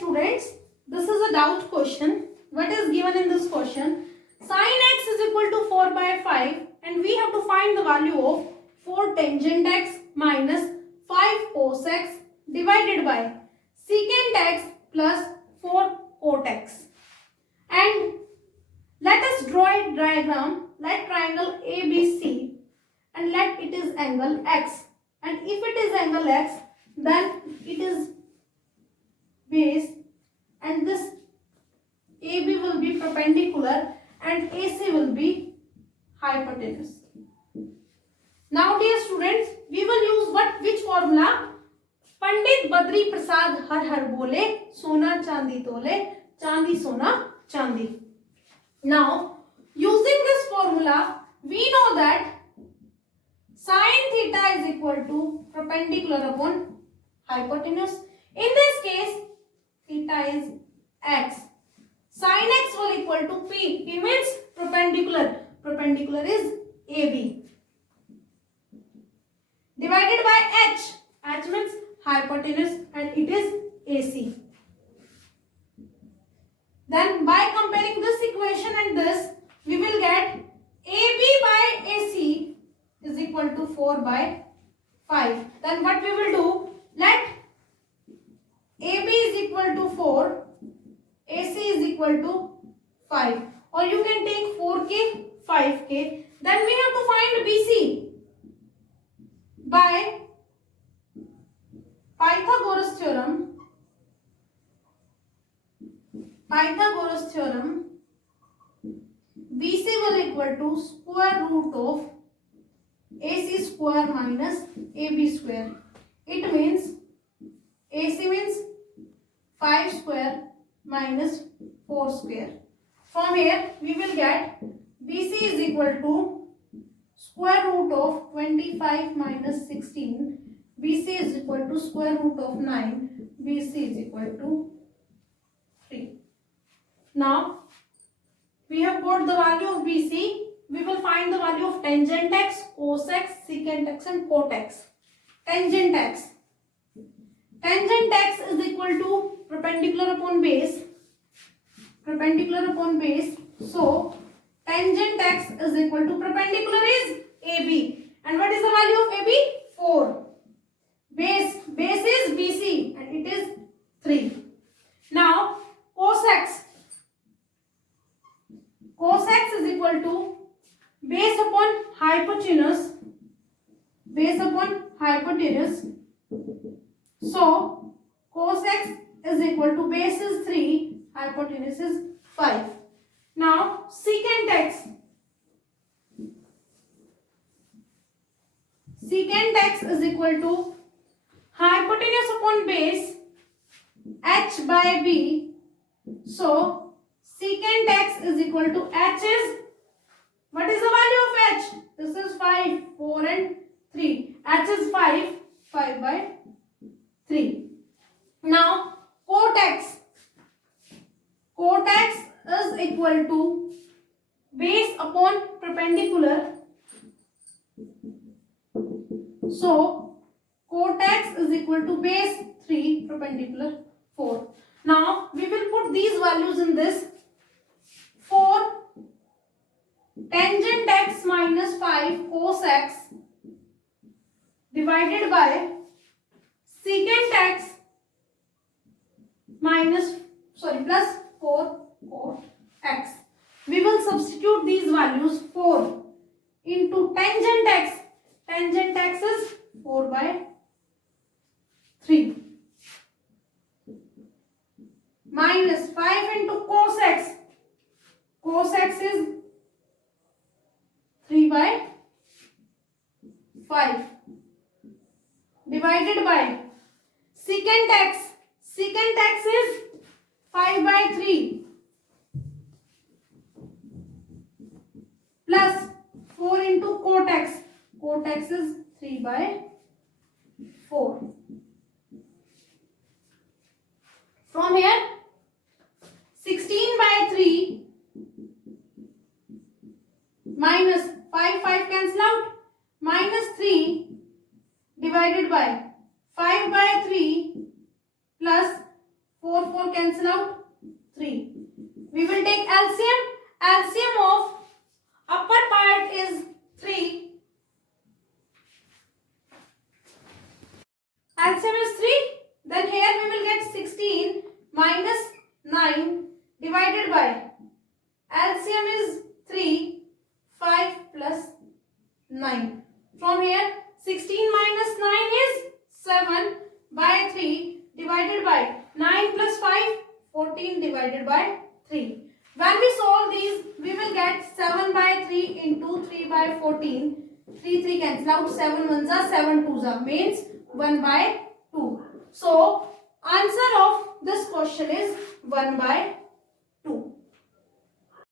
students, this is a doubt question. What is given in this question? Sin x is equal to 4 by 5 and we have to find the value of 4 tangent x minus 5 cos x divided by secant x plus 4 cot x. And let us draw a diagram. Let triangle ABC and let it is angle x. And if it is angle x, then it is base and this AB will be perpendicular and AC will be hypotenuse. Now dear students, we will use which formula? Pandit Badri Prasad हर हर बोले, सोना चांदी तोले, चांदी सोना चांदी. Now using this formula, we know that sin theta is equal to perpendicular upon hypotenuse. In this case, theta is x. Sin x will equal to p. P means perpendicular. Perpendicular is AB. Divided by h. H means hypotenuse and it is AC. Then by comparing this equation and this, we will get AB by AC is equal to 4 by 5. Then what we will do? Let AB is equal to 4, AC is equal to 5. Or you can take 4k, 5k. Then we have to find BC by Pythagoras theorem. Pythagoras theorem, BC will equal to square root of AC square minus AB square. It means AC means 5 square minus 4 square. From here we will get BC is equal to square root of 25 minus 16. BC is equal to square root of 9. BC is equal to 3. Now we have got the value of BC. We will find the value of tangent x, cos x, secant x and cot x. Tangent x. Tangent x is equal to perpendicular upon base. Perpendicular upon base. So tangent x is equal to perpendicular is AB. And what is the value of AB? 4. Base is BC and it is 3. Now cos x. Cos x is equal to base upon hypotenuse. Base upon hypotenuse. So cos x is equal to base is 3, hypotenuse is 5. Now secant x. Secant x is equal to hypotenuse upon base h by b. So secant x is equal to h is, what is the value of h? This is 5, 4 and 3. H is 5, 5 by 3. Now cot x. Cot x is equal to base upon perpendicular. So cot x is equal to base 3, perpendicular 4. Now we will put these values in this. 4 tangent x minus 5 cos x divided by secant x plus 4 cot x. We will substitute these values. 4 into tangent x. Tangent x is 4 by 3 minus 5 into cos x. Cos x is 3 by 5 divided by secant x. Secant x is 5 by 3 plus 4 into cot x. Cot x is 3 by 4. From here 16 by 3 minus 5 cancel out, minus 3 divided by 5 by 3 plus 4 cancel out, 3. We will take LCM. LCM of upper part is 3. LCM is 3. Then here we will get 16 minus 9 divided by LCM is 3, 5 plus 9. From here 16 minus 9 is 7 by 3 divided by 9 plus 5, 14 divided by 3. When we solve these, we will get 7 by 3 into 3 by 14. 3 cancel out, 7 ones are 7 twos are, means 1 by 2. So answer of this question is 1 by